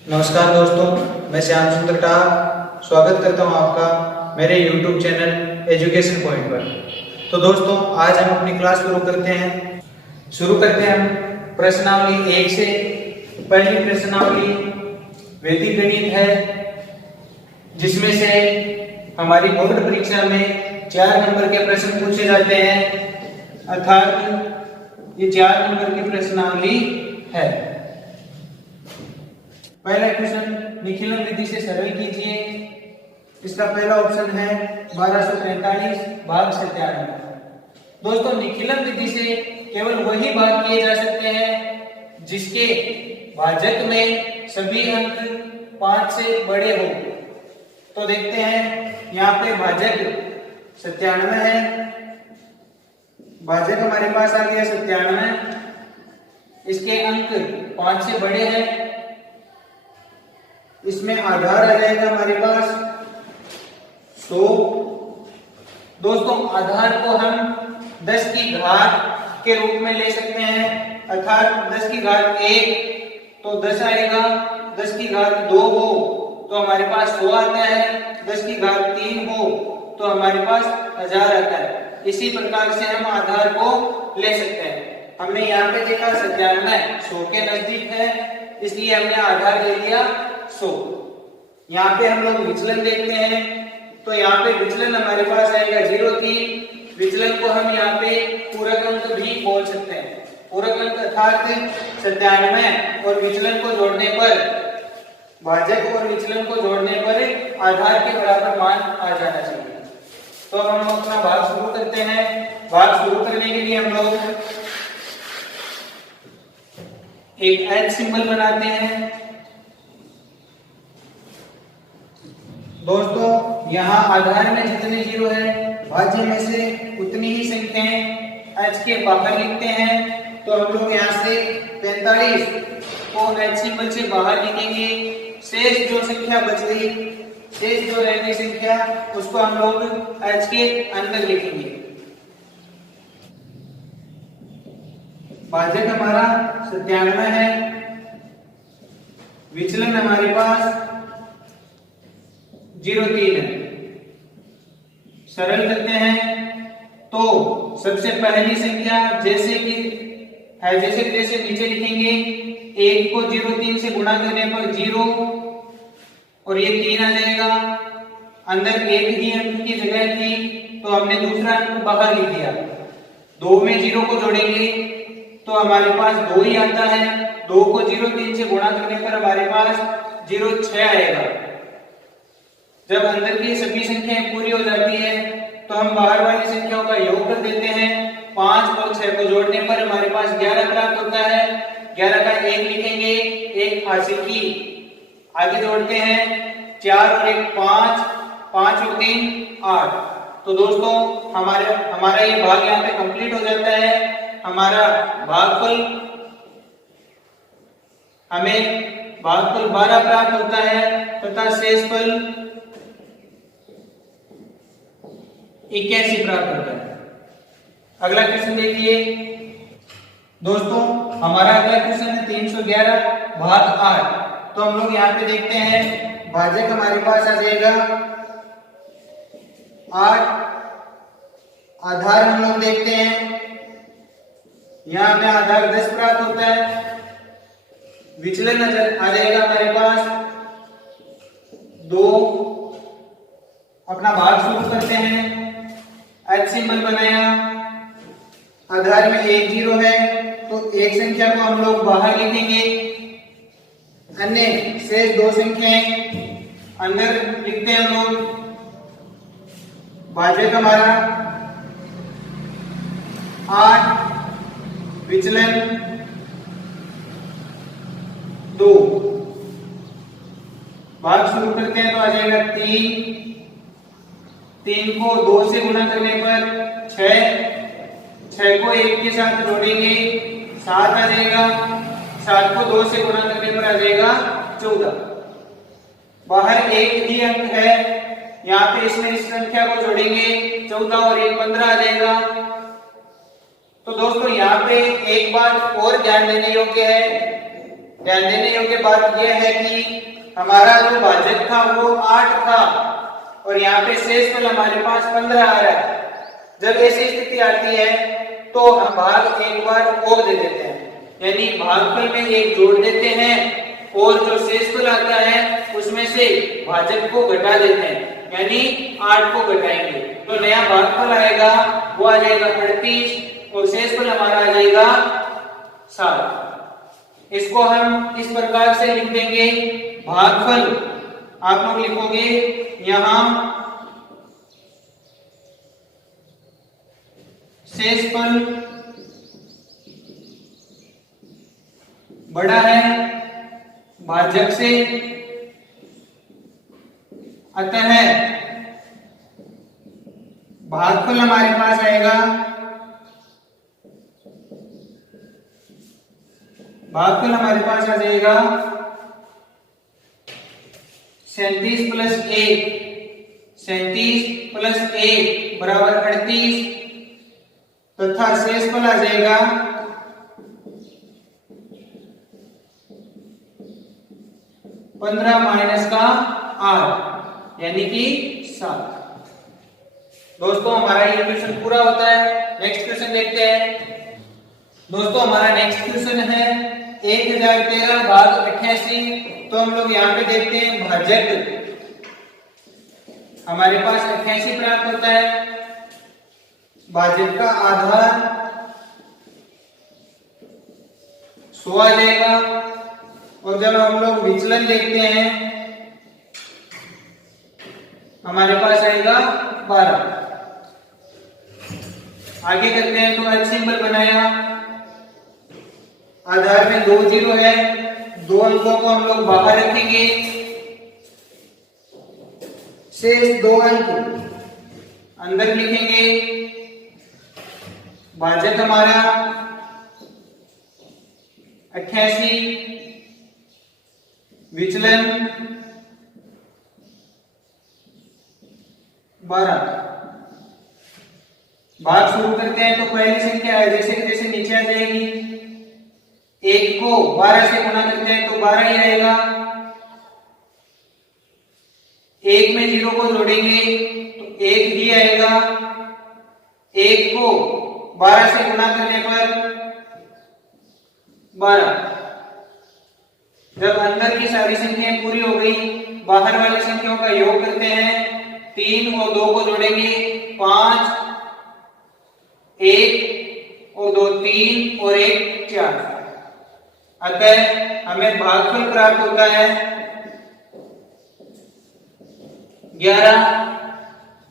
नमस्कार दोस्तों, मैं श्याम सुंदर टाह स्वागत करता हूं आपका मेरे YouTube चैनल एजुकेशन पॉइंट पर। तो दोस्तों, आज हम अपनी क्लास शुरू करते हैं हम प्रश्नावली 1 से। पहली प्रश्नावली वैदिक गणित है, जिसमें से हमारी बोर्ड परीक्षा में 4 नंबर के प्रश्न पूछे जाते हैं, अर्थात ये 4 नंबर की प्रश्नावली है। पहला क्वेश्चन, निखिलन विधि से सरल कीजिए। इसका पहला ऑप्शन है 1243 भाग 97। दोस्तों, निखिलन विधि से केवल वही भाग किए जा सकते हैं जिसके भाजक में सभी अंक 5 से बड़े हो। तो देखते हैं, यहाँ पे भाजक 97 है, भाजक हमारे पास आ गया 97, इसके अंक 5 से बड़े हैं, इसमें आधार आ जाएगा हमारे पास 100। दोस्तों, आधार को हम 10 की घात के रूप में ले सकते हैं, अर्थात 10 की घात 1 तो 10 आएगा, 10 की घात 2 हो तो हमारे पास 100 आता है, 10 की घात 3 हो तो हमारे पास 1000 आता है। इसी प्रकार से हम आधार को ले सकते हैं। हमने यहाँ पे देखा 97 100 के नजदीक है, इसलिए हमने आधार ले लिया 100। यहाँ पे हम लोग विचलन देखते हैं, तो यहाँ पे विचलन हमारे पास आएगा 0.3। विचलन को हम यहाँ पे पूरक अंक भी बोल सकते हैं। पूरक अंक अर्थात 97 और विचलन को जोड़ने पर, भाजक और विचलन को जोड़ने पर आधार के बराबर मान आ जाना चाहिए। तो अब हम अपना भाग शुरू करते हैं। भाग शुरू करने के लिए हम लोग एक H सिंबल बनाते हैं। दोस्तों, यहाँ आधार में जितने जीरो है, भाज्य में से उतनी ही संख्याएं H के बाहर लिखते हैं। तो हम लोग यहाँ से 45 को H सिंबल से बाहर लिखेंगे। शेष जो संख्या बच गई, शेष जो रह गई संख्या, उसको हम लोग H के अंदर लिखेंगे। भाजक हमारा 97 है, विचलन हमारे पास 0.3 है। सरल करते हैं तो सबसे पहली संख्या जैसे नीचे लिखेंगे, 1 को 0.3 से गुणा करने पर 0 और ये 3 आ जाएगा। अंदर एक ही अंक की जगह थी तो हमने दूसरा अंक बाहर लिख दिया। 2 में 0 को जोड़ेंगे तो हमारे पास 2 ही आता है। 2 को 0.3 से गुणा करने पर हमारे पास 0.6 आएगा। जब अंदर की सभी संख्याएं पूरी हो जाती है तो हम बाहर वाली संख्याओं का योग कर देते हैं। 5 और 6 को जोड़ने पर हमारे पास 11 प्राप्त होता है। 11 का 1 लिखेंगे, 1 हासिल की, आगे जोड़ते हैं 4 और 1 5, 5 और 3 8। तो दोस्तों, हमारा ये भाग यहाँ पे कंप्लीट हो जाता है। हमारा भागफल 12 प्राप्त होता है तथा शेषफल 81 प्राप्त होता है। अगला क्वेश्चन देखिए दोस्तों, हमारा अगला क्वेश्चन है 311 भाग 8। तो हम लोग यहाँ पे देखते हैं, भाजक हमारे पास आ जाएगा 8। आधार हम लोग देखते हैं, यहाँ हमें आधार 10 प्राप्त होता है। विचलन आ जाएगा हमारे पास 2। अपना भाग शुरू करते हैं। H सिंबल बनाया, आधार में 1 0 है तो एक संख्या को हम लोग बाहर लिखेंगे, अन्य शेष 2 संख्याएं अंदर लिखते हैं हम लोग। भाजक हमारा 8, विचलन 2। भाग शुरू करते हैं तो आ जाएगा 3 को 2 से गुणा करने पर 6 को 1 के साथ जोड़ेंगे 7 आ जाएगा। 7 को 2 से गुणा करने पर आ जाएगा 14। बाहर एक ही अंक है, यहाँ पे इसमें इस संख्या को जोड़ेंगे 14 और 1 15 आ जाएगा। तो दोस्तों, यहाँ पे एक बात और ध्यान देने योग्य है, ध्यान देने योग्य बात यह है कि हमारा जो भाजक था वो 8 था और यहाँ पे शेषफल हमारे पास 15 आ रहा है। जब ऐसी स्थिति आती है तो हम भाग एक बार और दे देते हैं, यानी भागफल में एक जोड़ देते हैं और जो शेषफल आता है उसमें से भाजक को घटा देते हैं, यानी 8 को घटाएंगे तो नया भागफल आएगा, वो आ जाएगा 38 और शेषफल हमारा आ जाएगा 7। इसको हम इस प्रकार से लिख देंगे, भागफल आप लोग लिखोगे यहां शेषफल बड़ा है भाजक से, अतः भागफल हमारे पास आएगा, भागफल हमारे पास आ जाएगा 37 प्लस 1, 37 प्लस 1 बराबर 38 तथा शेषफल आ जाएगा 15 माइनस का 8 यानी कि 7। दोस्तों हमारा ये क्वेश्चन पूरा होता है। नेक्स्ट क्वेश्चन देखते हैं। दोस्तों हमारा नेक्स्ट क्वेश्चन है 1013 भाग 88। तो हम लोग यहाँ पे देखते हैं भाजक हमारे पास 88 प्राप्त होता है, भाजक का आधार 100 आ जाएगा और जब हम लोग विचलन देखते हैं हमारे पास आएगा 12। आगे करते हैं तो एच सिंबल बनाया, आधार में 2 जीरो है, 2 अंकों को हम लोग बाहर रखेंगे, शेष 2 अंक अंदर लिखेंगे। भाजक हमारा 88, विचलन 12। भाग शुरू करते हैं तो पहली संख्या है जैसे जैसे नीचे आ जाएगी, 1 को 12 से गुणा करते हैं तो 12 ही आएगा, 1 में 0 को जोड़ेंगे तो 1 ही आएगा, 1 को 12 से गुणा करने पर 12। जब अंदर की सारी संख्याएं पूरी हो गई, बाहर वाली संख्याओं का योग करते हैं, 3 और 2 को जोड़ेंगे 5, 1 और 2 3 और 1 4। अतः हमें भागफल प्राप्त होता है 11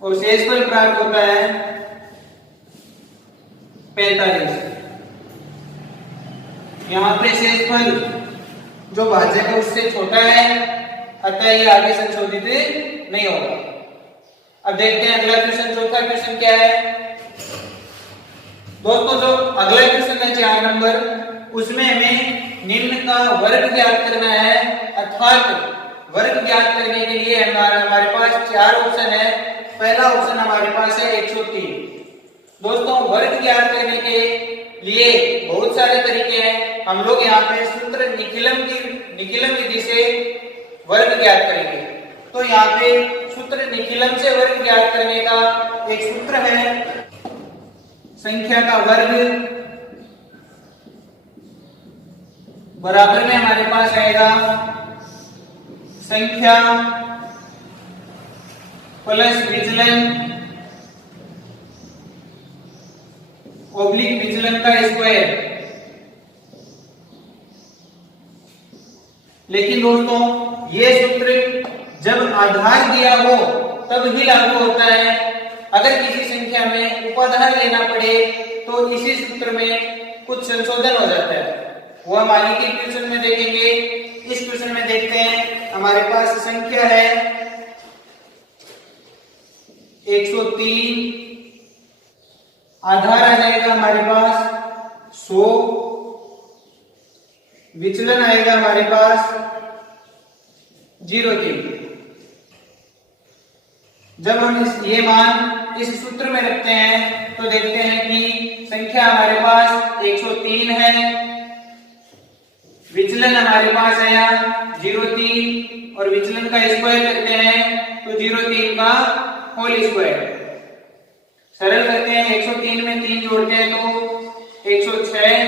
और शेषफल प्राप्त होता है 45। यहाँ पे शेषफल जो भाजक है उससे छोटा है, अतः ये आगे संशोधित नहीं होगा। अब देखते हैं अगला क्वेश्चन, चौथा क्वेश्चन क्या है। दोस्तों जो अगला क्वेश्चन है 4 नंबर, उसमें हमें निम्न का वर्ग ज्ञात करना है, अर्थात वर्ग ज्ञात करने के लिए हमारे पास 4 ऑप्शन है। पहला ऑप्शन हमारे पास है 103। दोस्तों वर्ग ज्ञात करने के लिए बहुत सारे तरीके हैं, हम लोग यहाँ पे सूत्र निखिलम विधि से वर्ग ज्ञात करेंगे। तो यहाँ पे सूत्र निखिलम से वर्ग ज्ञात करने का एक सूत्र है, संख्या का वर्ग बराबर में हमारे पास आएगा संख्या प्लस विचलन ओब्लिक विचलन का स्क्वायर। लेकिन दोस्तों ये सूत्र जब आधार दिया हो तब ही लागू होता है। अगर किसी संख्या में उपाधार लेना पड़े तो इसी सूत्र में कुछ संशोधन हो जाता है, वो हम आगे के क्वेश्चन में देखेंगे। इस क्वेश्चन में देखते हैं, हमारे पास संख्या है 103, आधार आ जाएगा हमारे पास 100, विचलन आएगा हमारे पास 0.3। जब हम ये मान इस सूत्र में रखते हैं तो देखते हैं कि संख्या हमारे पास 103 है, विचलन विचलन हमारे पास आया 0.3 और विचलन का स्क्वायर करते हैं तो 0.3 का होल स्क्वायर। सरल करते हैं, 103 में 3 जोड़ते हैं तो 106,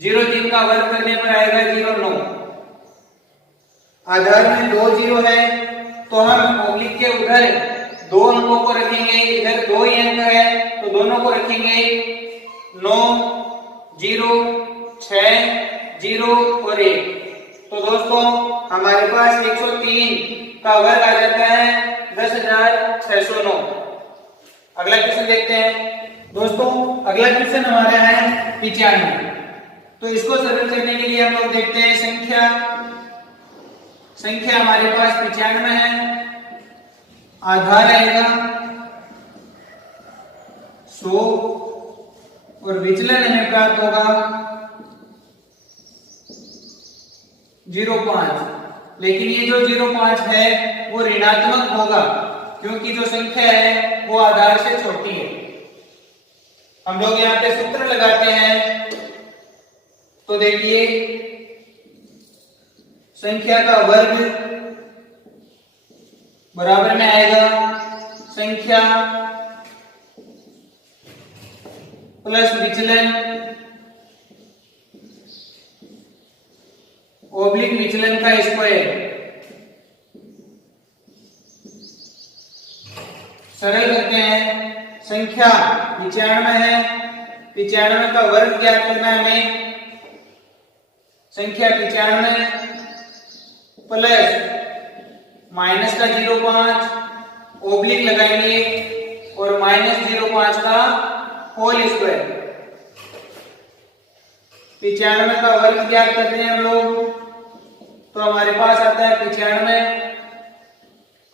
0.3 का वर्ग करने पर आएगा 0.9। आधार में 2 जीरो है तो हम ओब्लिक के उधर 2 अंकों को रखेंगे, इधर 2 ही अंक है तो दोनों को रखेंगे 9, 0, 6, 0 और 1। तो दोस्तों हमारे पास 103 का वर्ग आ जाता है 10,609। अगला क्वेश्चन देखते हैं। दोस्तों अगला क्वेश्चन हमारा है 95। तो इसको सरल करने के लिए हम लोग देखते हैं संख्या हमारे पास 95 है, आधार आएगा 100 और विचलन हमें प्राप्त होगा 0.5। लेकिन ये जो 0.5 है वो ऋणात्मक होगा क्योंकि जो संख्या है वो आधार से छोटी है। हम लोग यहाँ पे सूत्र लगाते हैं तो देखिए संख्या का वर्ग बराबर में आएगा संख्या प्लस विचलन ओब्लिक विचलन का स्क्वायर। सरल करते हैं, संख्या 95 है, 95 का वर्ग ज्ञात करना है हमें। संख्या 95 प्लस माइनस का 0.5 ओब्लिक लगाएंगे और माइनस 0.5 का होल स्क्वायर। 95 का वर्ग ज्ञात करते हैं हम लोग तो हमारे पास आता है 95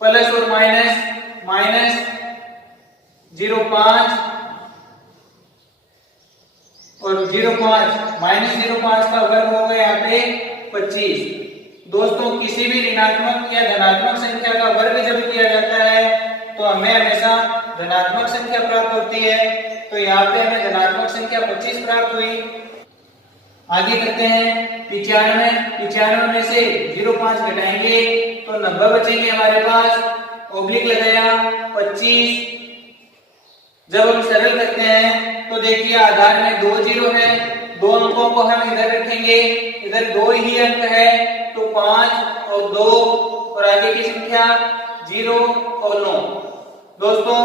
प्लस और माइनस 0.5 और 0.5 माइनस 0.5 का वर्ग होगा यहाँ पे 25। दोस्तों किसी भी ऋणात्मक या धनात्मक संख्या का वर्ग जब किया जाता है तो हमें हमेशा धनात्मक संख्या प्राप्त होती है। तो यहाँ पे हमें धनात्मक संख्या 25 प्राप्त हुई। आगे करते हैं 95 में से 0.5 घटाएंगे तो 90 बचेंगे हमारे पास। ओब्लिक लगाया 25। जब हम सरल करते हैं तो देखिए आधार में 2 जीरो है, 2 अंकों को हम इधर रखेंगे, इधर 2 ही अंक है तो 5 और 2 और आगे की संख्या 0 और 9। दोस्तों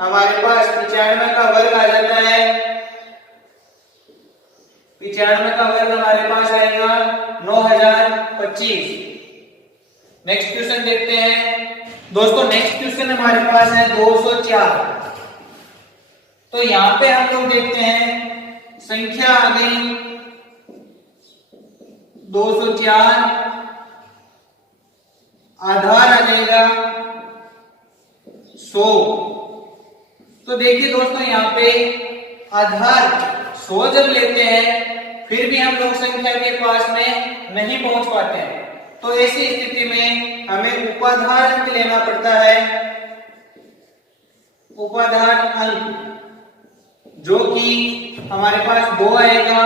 हमारे पास 95 का वर्ग आ जाता है, 95 का वर्ग हमारे पास आएगा 9025। नेक्स्ट क्वेश्चन देखते हैं। दोस्तों नेक्स्ट क्वेश्चन हमारे पास है 204। तो यहां पे हम लोग देखते हैं संख्या आ गई 204, आधार आ जाएगा 100। तो देखिए दोस्तों यहाँ पे आधार 100 जब लेते हैं फिर भी हम लोग संख्या के पास में नहीं पहुंच पाते हैं। तो ऐसी स्थिति में हमें उपाधार अंक लेना पड़ता है। उपाधार अंक जो कि हमारे पास 2 आएगा।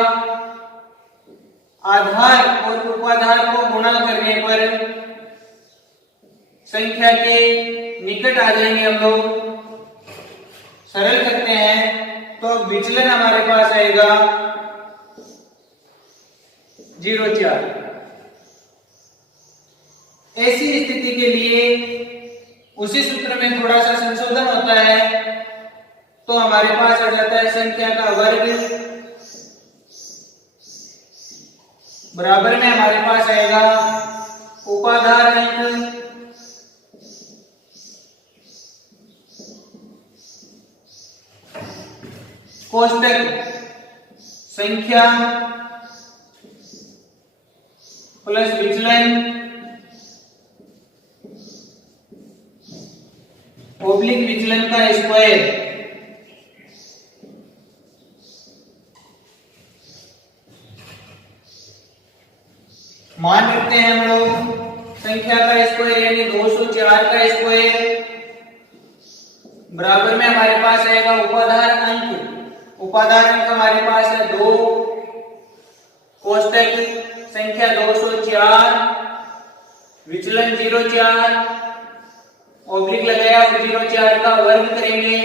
आधार और उपाधार को गुणा करने पर संख्या के निकट आ जाएंगे हम लोग। सरल करते हैं तो विचलन हमारे पास आएगा 0.4। ऐसी स्थिति के लिए उसी सूत्र में थोड़ा सा संशोधन होता है तो हमारे पास आ जाता है संख्या का वर्ग बराबर में हमारे पास आएगा उपाधार अंक कोष्टक संख्या प्लस विचलन ओब्लिक विचलन का स्क्वायर। मान रखते हैं हम लोग संख्या का स्क्वायर यानी 204 का स्क्वायर बराबर में हमारे पास आएगा उपाधार अंक। उपाधार अंक हमारे पास है 2 कोष्टक संख्या 204, विचलन 04, ऑब्लिक लगाया और 04 का वर्ग करेंगे।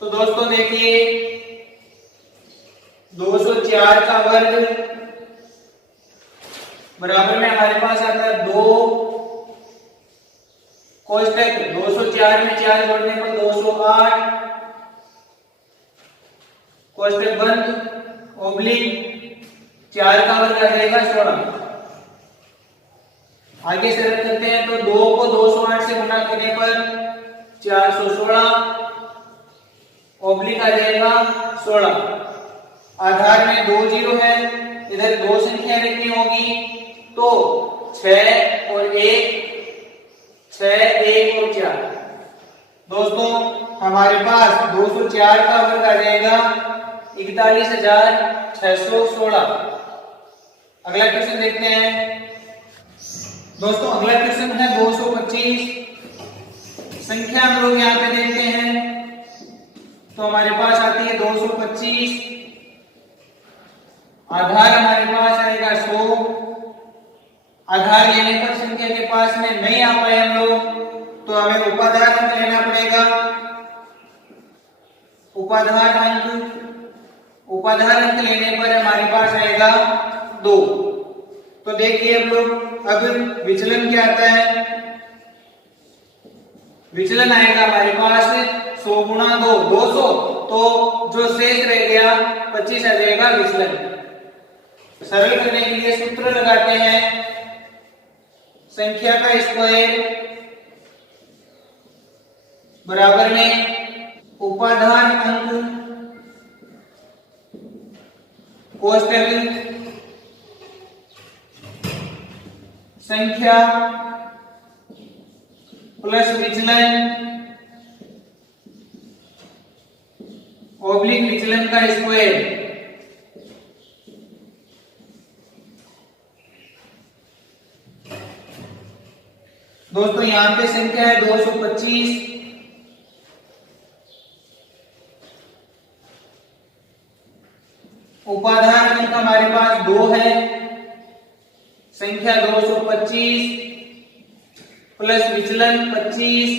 तो दोस्तों देखिए 204 का वर्ग बराबर में हमारे पास आता है 2 कोष्टक 204 में 4 जोड़ने पर 208, कोष्टक बंद ऑब्लिक 4 का वर्ग आ जाएगा 16। आगे से रख करते हैं तो 2 को 208 से गुणा करने पर 416, ऑब्लिक आ जाएगा 16। आधार में 2 जीरो है, इधर 2 संख्या रखनी होगी तो 6 और 1, 6, 1 और 4। दोस्तों हमारे पास 204 का वर्ग आ जाएगा 41,616। अगला क्वेश्चन देखते हैं दोस्तों। अगला क्वेश्चन है 225। संख्या हम लोग यहाँ पे देखते हैं तो हमारे पास आती है 225, आधार हमारे पास आएगा 100। आधार लेने पर संख्या के पास में नहीं आ पाए हम लोग तो हमें उपाधार अंक लेना पड़ेगा। उपाधार अंक लेने पर हमारे पास आएगा 2। तो देखिए हम लोग अब विचलन क्या आता है, विचलन आएगा हमारे पास 100 गुणा 2, 200। तो जो शेष रह गया 25 आ जाएगा विचलन। सरल करने के लिए सूत्र लगाते हैं, संख्या का स्क्वायर बराबर में उपाधान अंक कोष्टक संख्या प्लस विचलन ऑब्लिक विचलन का स्क्वायर। दोस्तों यहां पे संख्या है 225, उपाधान अंक हमारे पास 2 है, संख्या 225 प्लस विचलन 25,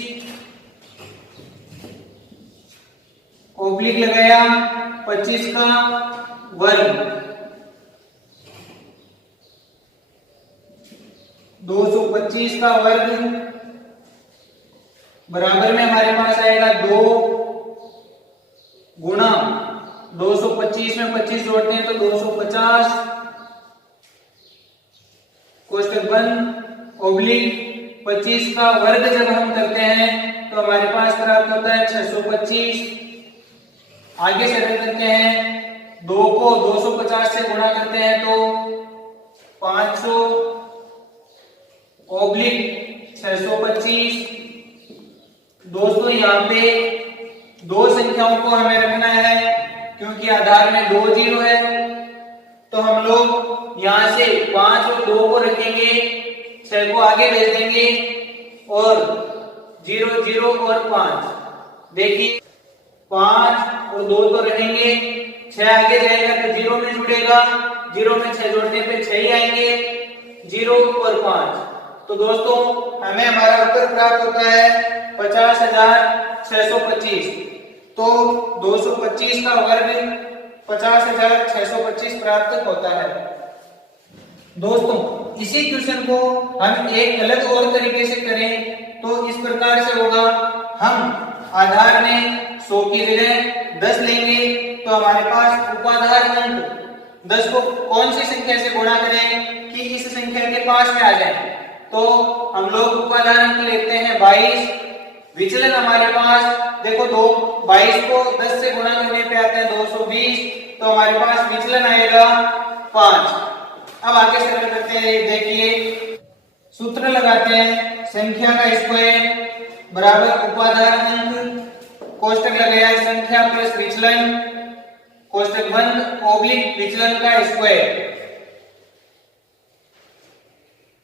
ऑब्लिक लगाया 25 का वर्ग, 225 का वर्ग बराबर में हमारे पास आएगा 2 गुणा 225 में 25 जोड़ते हैं तो 250, कोष्टक बंद ऑब्लिक 25 का वर्ग जब हम करते हैं तो हमारे पास प्राप्त होता है 625। आगे से रख करते हैं 2 को 250 से गुणा करते हैं तो 500 ऑब्लिक 625। दोस्तों यहाँ पे दो संख्याओं को हमें रखना है क्योंकि आधार में 2 जीरो है तो हम लोग यहाँ से 5 और 2 को रखेंगे, 6 को आगे भेज देंगे और 0 0 और 5। देखिए 5 और 2 तो रहेंगे, 6 आगे जाएगा तो 0 में जुड़ेगा, 0 में 6 जोड़ने पे 6 ही आएंगे, 0 और 5। तो दोस्तों हमें हमारा उत्तर प्राप्त होता है 50,625। तो 225 का वर्ग 50,625 प्राप्त होता है। दोस्तों इसी क्वेश्चन को हम एक अलग और तरीके से करें तो इस प्रकार से होगा, हम आधार में 100 की जगह 10 लेंगे तो हमारे पास उपाधार अंक 10 को कौन सी संख्या से गुणा करें कि इस संख्या के पास में आ जाए। तो हम लोग उपाधार अंक लेते हैं 22, विचलन हमारे पास देखो 22 को 10 से गुणा करने पे आता है 220, तो हमारे पास विचलन आएगा 5। अब आगे से करते हैं, देखिए सूत्र लगाते हैं, संख्या का स्क्वायर बराबर उपाधार अंक कोष्टक लगाया संख्या प्लस विचलन कोष्टक बंद ऑब्लिक विचलन का स्क्वायर।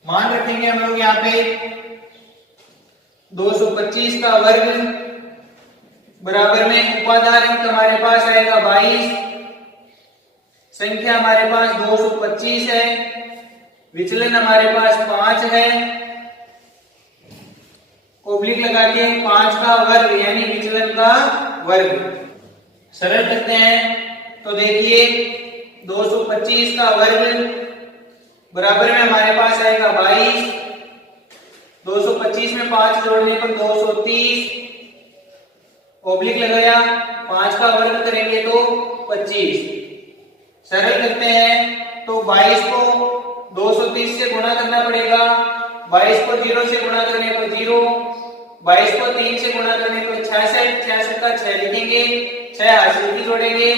मान रखेंगे हम लोग यहाँ पे 225 का वर्ग बराबर में उपाधार अंक हमारे पास आएगा 22, संख्या हमारे पास 225 है, विचलन हमारे पास 5 है, ओब्लिक लगा के 5 का वर्ग यानी विचलन का वर्ग सरल करते हैं। तो देखिए 225 का वर्ग बराबर में हमारे पास आएगा 22, 225 में 5 जोड़ने पर 230, ओब्लिक लगाया 5 का वर्ग करेंगे तो 25। सरल करते हैं तो 22 को 230 से गुणा करना पड़ेगा, 22 को 0 से गुणा करने पर 0, 22 को 3 से गुणा करने पर 66, 66 का 6 लिखेंगे, 6 हासिल की जोड़ेंगे,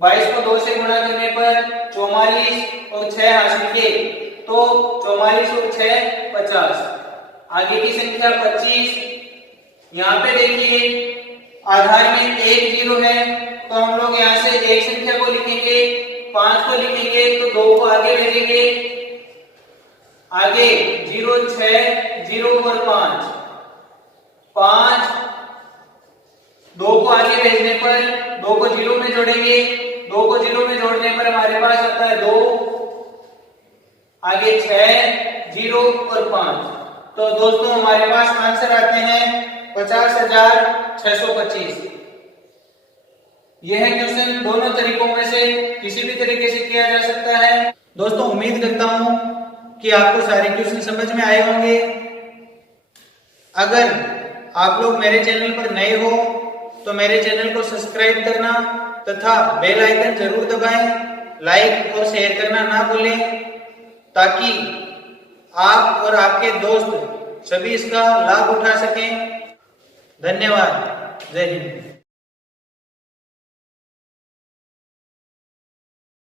22 को 2 से गुणा करने पर 44 और 6 हासिल के तो 44 और 6 50। आगे की संख्या 25। यहाँ पे देखिए आधार में 1 0 है तो हम लोग यहाँ से एक संख्या को लिखेंगे, 5 को लिखेंगे तो 2 को आगे भेजेंगे, आगे 0 6 0 और 5 5, 2 को आगे भेजने पर 2 को 0 में जोड़ेंगे, 2 को 0 में जोड़ने पर हमारे पास आता है 2, आगे 6 0 और 5। तो दोस्तों हमारे पास आंसर आते हैं 50,625। यह क्वेश्चन दोनों तरीकों में से किसी भी तरीके से किया जा सकता है। दोस्तों उम्मीद करता हूं कि आपको सारे क्वेश्चन समझ में आए होंगे। अगर आप लोग मेरे चैनल पर नए हो तो मेरे चैनल को सब्सक्राइब करना तथा बेल आइकन जरूर दबाएं, लाइक और शेयर करना ना भूलें ताकि आप और आपके दोस्त सभी इसका लाभ उठा सकें। धन्यवाद। जय हिंद।